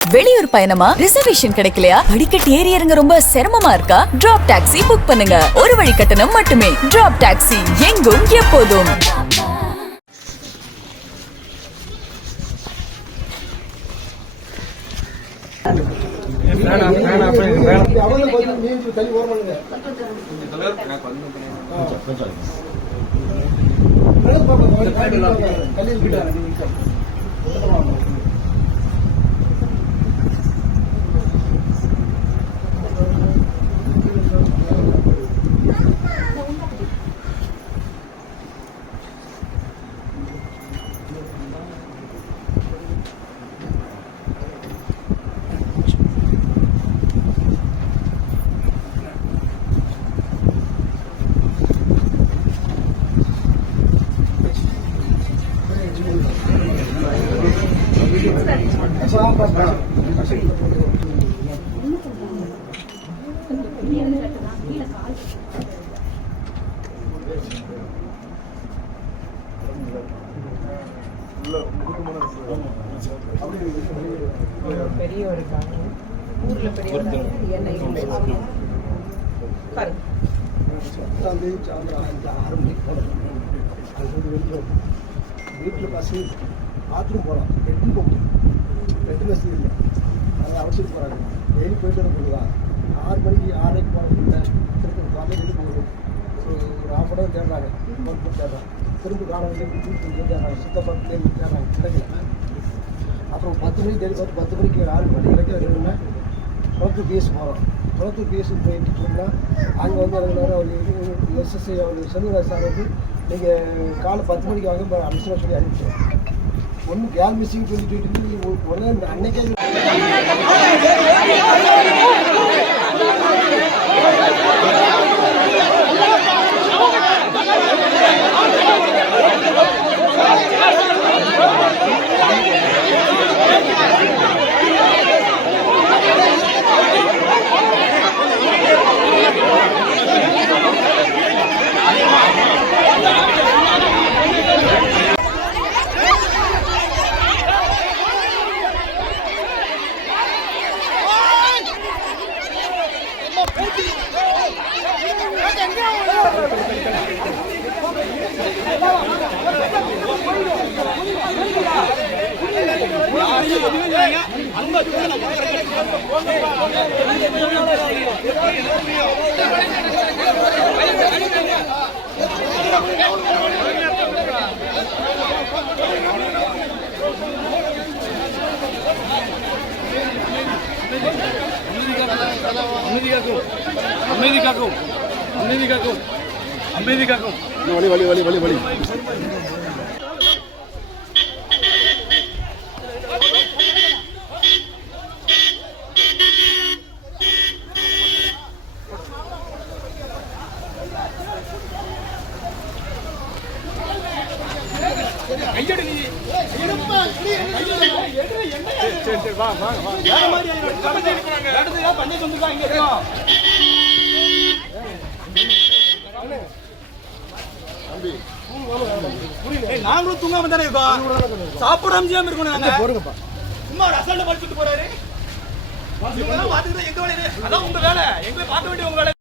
வெளியூர் பயணமா ரிசர்வேஷன் கிடைக்கலையா படிக்கட்டு ஏறி இறங்க ரொம்ப சிரமமா இருக்கா டிராப் டாக்ஸி புக் பண்ணுங்க ஒரு வழி கட்டணம் மட்டுமே டிராப் டாக்ஸி எங்கும் எப்போதும் வீட்டில் பசி பாத்ரூம் போகிறோம் எட்டு போக முடியும் ரெண்டு வசதி இல்லை அதை அவசியம் போகிறாங்க டெய்லி போயிட்டு வர போகுதா 6 மணிக்கு 6:30 போகிறோம் திருப்பி காலையில் போகணும் ஒரு ½ மணி தேடுறாங்க தேடுறாங்க திரும்ப காலம் தேடுறாங்க சுத்தப்பட்டு தேடுறாங்க கிடைக்கல அப்புறம் 10 மணிக்கு தேடி பார்த்து 10 மணிக்கு 6 மணி கிடைக்க வேணும்னா குளத்தூர் பிஎஸ் போகிறோம் குளத்தூர் பிஎஸ் போயிட்டு போனால் அங்கே வந்து அவர் எஸ்எஸ்ஐ அவர் செல்வராஜ் சார் வந்து நீங்கள் காலை 10 மணிக்கு வாங்க அனுப்பிச்சு சொல்லி அனுப்பிச்சோம் ஒன்று கேல் மிஸ்ஸிங் சொல்லி உடனே அன்னைக்கே வழி நாங்களும் தூங்காம தானே இருக்கோம் சாப்பிடாம இருக்கணும் சும்மா ஒரு அசால்ட்டா படிச்சுட்டு போறாரு எங்க வேலை அதான் உங்க வேலை எங்களை பார்க்க வேண்டிய உங்க வேலை